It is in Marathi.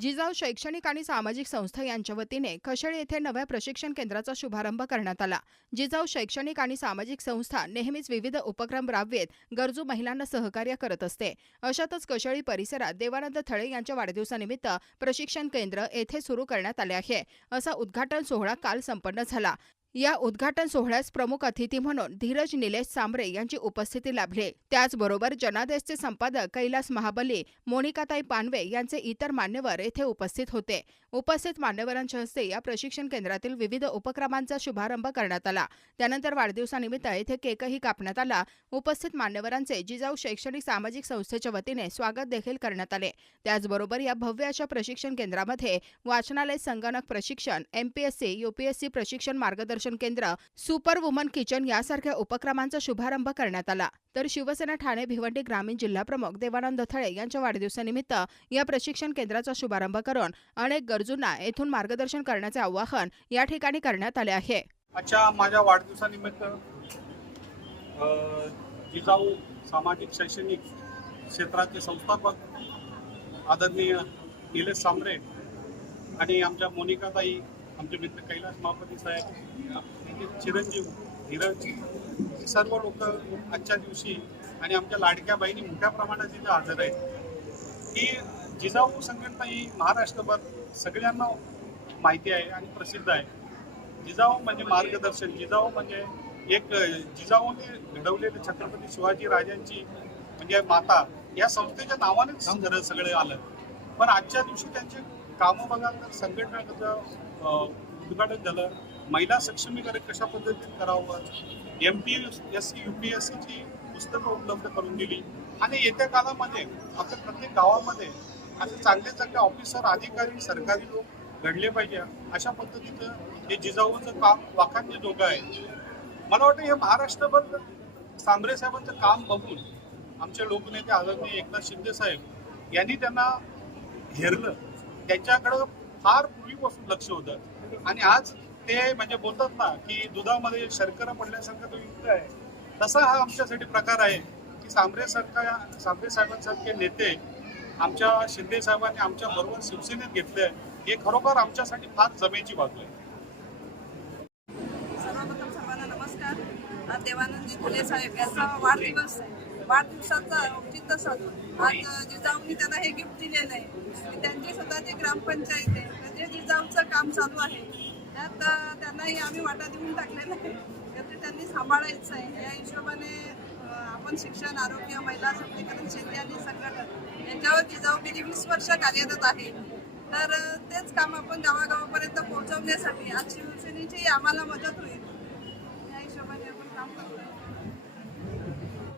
जिजाऊ शैक्षणिक आणि सामाजिक संस्था यांच्या वतीने कशेळी येथे नव्या प्रशिक्षण केंद्राचा शुभारंभ करण्यात आला. जिजाऊ शैक्षणिक आणि सामाजिक संस्था नेहमीच विविध उपक्रम राबवेत गरजू महिलांना सहकार्य करत असते. अशातच कशेळी परिसरात देवानंद थळे यांच्या वाढदिवसानिमित्त प्रशिक्षण केंद्र येथे सुरू करण्यात आले आहे. असा उद्घाटन सोहळा काल संपन्न झाला. या उद्घाटन सोहळ्यास प्रमुख अतिथी म्हणून धीरज निलेश सांबरे यांची उपस्थिती लाभली. त्याचबरोबर जनादेशचे संपादक कैलास महाबली मोनिकाताई पानवे यांचे इतर मान्यवर येथे उपस्थित होते. उपस्थित मान्यवरांच्या हस्ते या प्रशिक्षण केंद्रातील विविध उपक्रमांचा शुभारंभ करण्यात आला. त्यानंतर वाढदिवसानिमित्त येथे केकही कापण्यात आला. उपस्थित मान्यवरांचे जिजाऊ शैक्षणिक सामाजिक संस्थेच्या वतीने स्वागत देखील करण्यात आले. त्याचबरोबर या भव्य अशा प्रशिक्षण केंद्रामध्ये वाचनालय संगणक प्रशिक्षण एमपीएससी युपीएससी प्रशिक्षण मार्गदर्शन केंद्र सुपर वुमन किचन यासारख्या उपक्रमांचा शुभारंभ करण्यात आला. तर शिवसेना ठाणे भिवंडी ग्रामीण जिल्हाप्रमुख देवानंद थळे यांच्या वाढदिवसानिमित्त या प्रशिक्षण केंद्राचा शुभारंभ करून अनेक गरजूंना येथून मार्गदर्शन करण्याचे आवाहन या ठिकाणी करण्यात आले आहे. आजच्या माझ्या वाढदिवसानिमित्त जिजाऊ सामाजिक शैक्षणिक क्षेत्राचे संस्थापक आदरणीय निलेश सांबरे आणि आमच्या मोनिकाताई आमचे मित्र कैलास महापती साहेब त्यांचे चिरंजीव धीरज हे सर्व लोक आजच्या दिवशी आणि आमच्या लाडक्या बहिणी मोठ्या प्रमाणात इथे हजर आहेत ही जिजाऊ संघटना ही महाराष्ट्रभर सगळ्यांना माहिती आहे आणि प्रसिद्ध आहे. जिजाऊ म्हणजे मार्गदर्शन जिजाऊ म्हणजे एक जिजाऊने घडवलेले छत्रपती शिवाजी राजांची म्हणजे माता या संस्थेच्या नावानेच सगळं आलं. पण आजच्या दिवशी त्यांचे कामं बघाल तर संघटनाचं उद्घाटन झालं. महिला सक्षमीकरण कशा पद्धतीने करावं? M P S C U P S सीची पुस्तकं उपलब्ध करून दिली. आणि येत्या काळामध्ये आता प्रत्येक गावामध्ये असे चांगले चांगले ऑफिसर अधिकारी सरकारी लोक घडले पाहिजे. अशा पद्धतीचं हे जिजाऊचं काम वाखाणणे जोगं आहे. मला वाटतं हे महाराष्ट्रभर सांबरे साहेबांचं काम बघून आमचे लोकनेते आदरणीय एकनाथ शिंदे साहेब यांनी त्यांना हेरलं त्यांच्याकडं फार पूर्वीपासून लक्ष होतं. आणि आज ते म्हणजे बोलतात ना की दुधामध्ये शर्करा पडल्यासारखा तो युक्त आहे. तसा हा आमच्यासाठी प्रकार आहे की सांबरे सरकार सांबरे साहेबांसारखे नेते आमच्या शिंदे साहेबांनी आमच्या बरोबर शिवसेनेत घेतले हे खरोखर आमच्यासाठी फार जमेची बाजू आहे. सर्वप्रथम सर्वांना नमस्कार. देवानंदजी फुले साहेब यांचा वाढदिवस आहे. वाढदिवसाचा औचित्य साधून आज जिजाऊंनी त्यांना हे गिफ्ट दिलेलं आहे. त्यांची स्वतःची ग्रामपंचायत आहे म्हणजे तर जे जिजाऊचं काम चालू आहे. त्यात त्यांनाही आम्ही वाटा देऊन टाकलेला आहे. तर ते त्यांनी सांभाळायचं आहे. या हिशोबाने आपण शिक्षण आरोग्य महिला सबलीकरण शेती आणि संघटन यांच्यावर जिजाऊ गेली वीस वर्ष कार्यरत आहे. तर तेच काम आपण गावागावापर्यंत पोहोचवण्यासाठी आज शिवसेनेची आम्हाला मदत होईल. या हिशोबाने आपण काम करतो